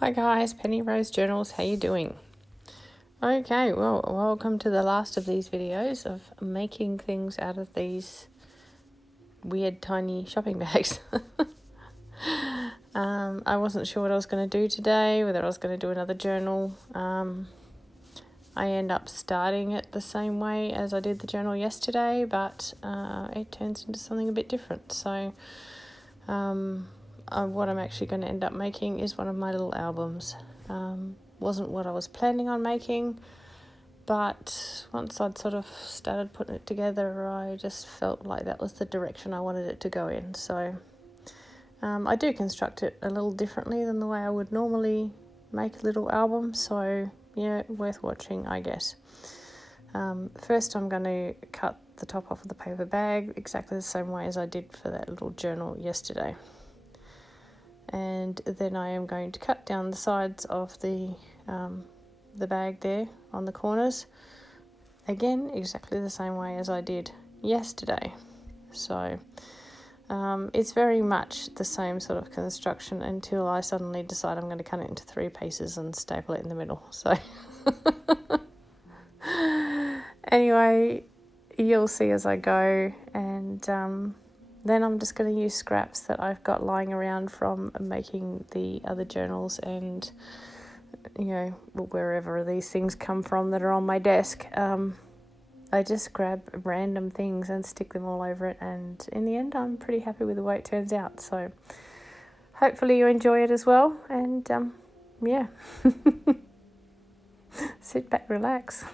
Hi guys, Penny Rose Journals, how you doing? Okay, well, welcome to the last of these videos of making things out of these weird tiny shopping bags. I wasn't sure what I was going to do today, whether I was going to do another journal. I end up starting it the same way as I did the journal yesterday, but it turns into something a bit different. So what I'm actually going to end up making is one of my little albums. Wasn't what I was planning on making, but once I'd sort of started putting it together, I just felt like that was the direction I wanted it to go in. So I do construct it a little differently than the way I would normally make a little album, so yeah, worth watching, I guess. First I'm going to cut the top off of the paper bag exactly the same way as I did for that little journal yesterday. And then I am going to cut down the sides of the bag there on the corners, again exactly the same way as I did yesterday. So it's very much the same sort of construction until I suddenly decide I'm going to cut it into 3 pieces and staple it in the middle. So anyway, you'll see as I go, and then I'm just going to use scraps that I've got lying around from making the other journals, and wherever these things come from that are on my desk. I just grab random things and stick them all over it, and in the end I'm pretty happy with the way it turns out. So hopefully you enjoy it as well, and yeah. Sit back, relax.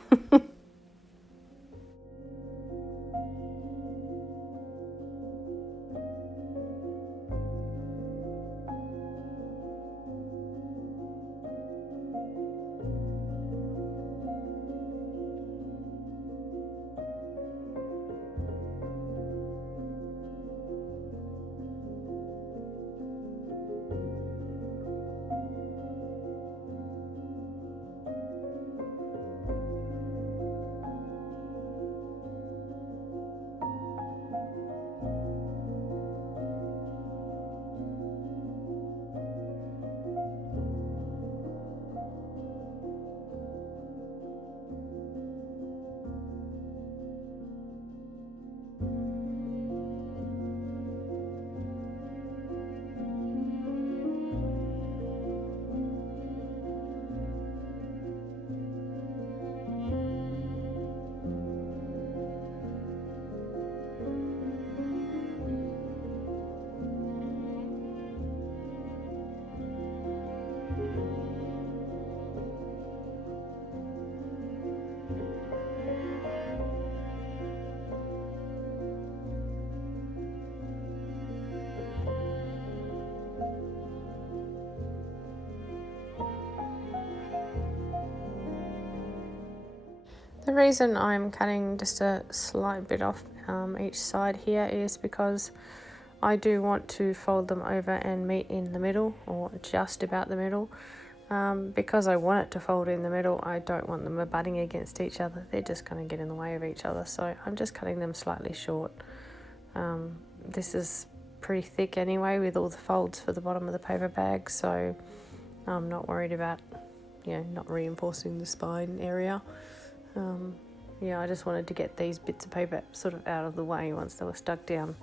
The reason I'm cutting just a slight bit off each side here is because I do want to fold them over and meet in the middle, or just about the middle. Because I want it to fold in the middle, I don't want them abutting against each other. They're just going to get in the way of each other, so I'm just cutting them slightly short. This is pretty thick anyway with all the folds for the bottom of the paper bag, so I'm not worried about not reinforcing the spine area. I just wanted to get these bits of paper sort of out of the way once they were stuck down.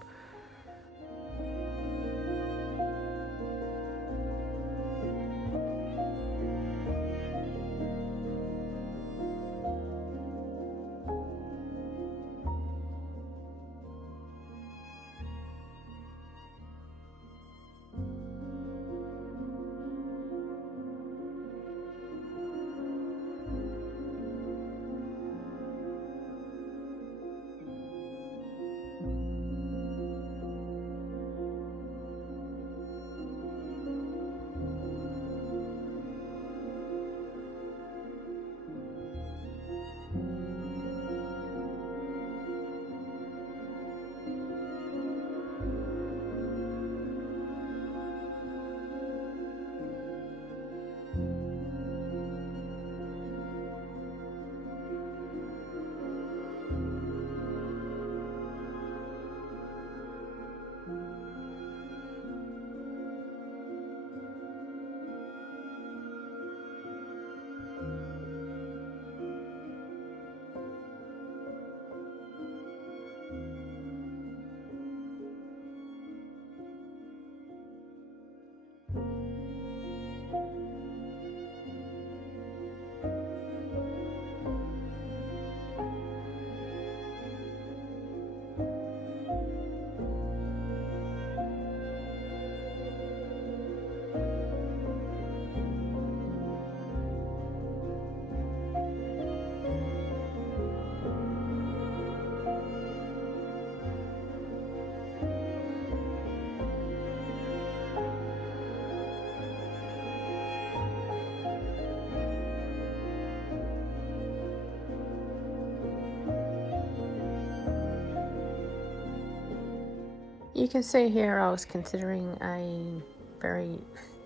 You can see here I was considering a very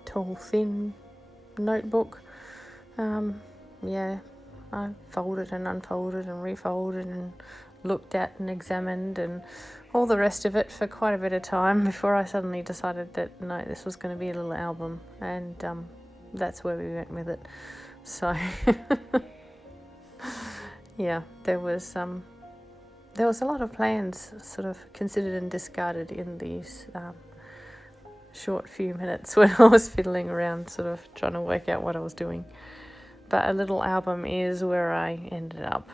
tall, thin notebook. Yeah, I folded and unfolded and refolded and looked at and examined and all the rest of it for quite a bit of time before I suddenly decided that no, this was going to be a little album, and that's where we went with it. So yeah, there was a lot of plans sort of considered and discarded in these short few minutes when I was fiddling around sort of trying to work out what I was doing. But a little album is where I ended up.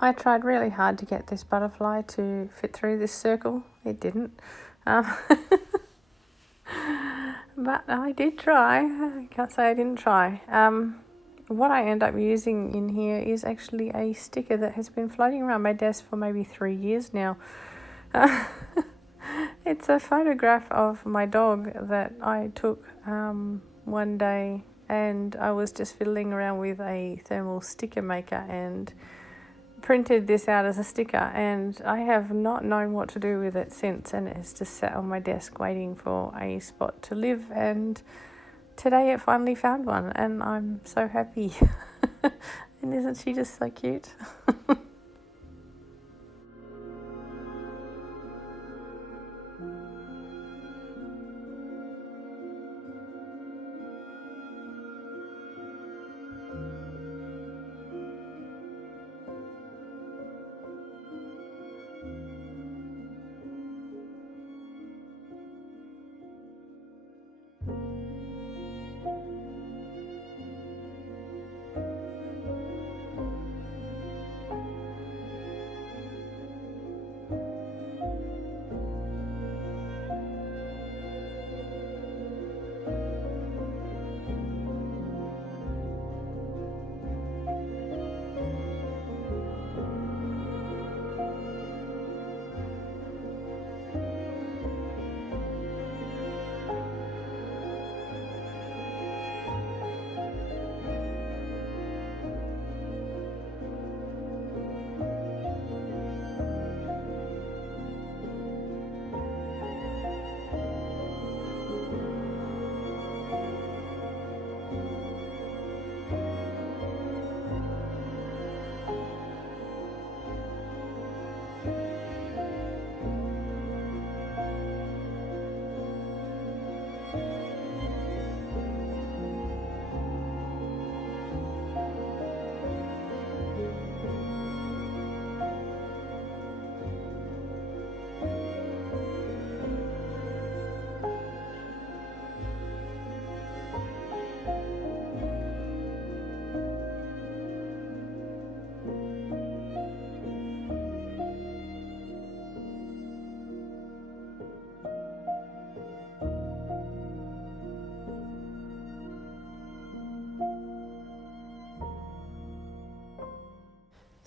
I tried really hard to get this butterfly to fit through this circle. It didn't. Um, but I did try. I can't say I didn't try. What I end up using in here is actually a sticker that has been floating around my desk for maybe 3 years now. It's a photograph of my dog that I took one day, and I was just fiddling around with a thermal sticker maker and printed this out as a sticker, and I have not known what to do with it since, and it's just sat on my desk waiting for a spot to live, and today it finally found one, and I'm so happy. And isn't she just so cute?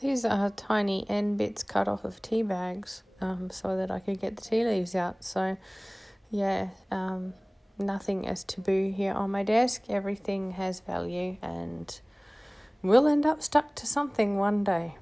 These are tiny end bits cut off of tea bags, so that I could get the tea leaves out. So yeah, nothing is taboo here on my desk. Everything has value and will end up stuck to something one day.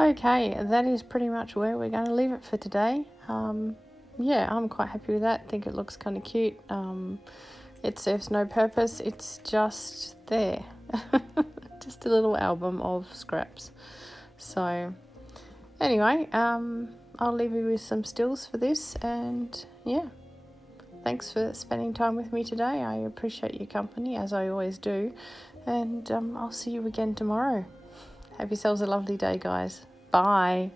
Okay, that is pretty much where we're going to leave it for today. Yeah, I'm quite happy with that. I think it looks kind of cute. It serves no purpose. It's just there. Just a little album of scraps. So anyway, I'll leave you with some stills for this, and yeah, thanks for spending time with me today. I appreciate your company, as I always do, and I'll see you again tomorrow. Have yourselves a lovely day, guys. Bye.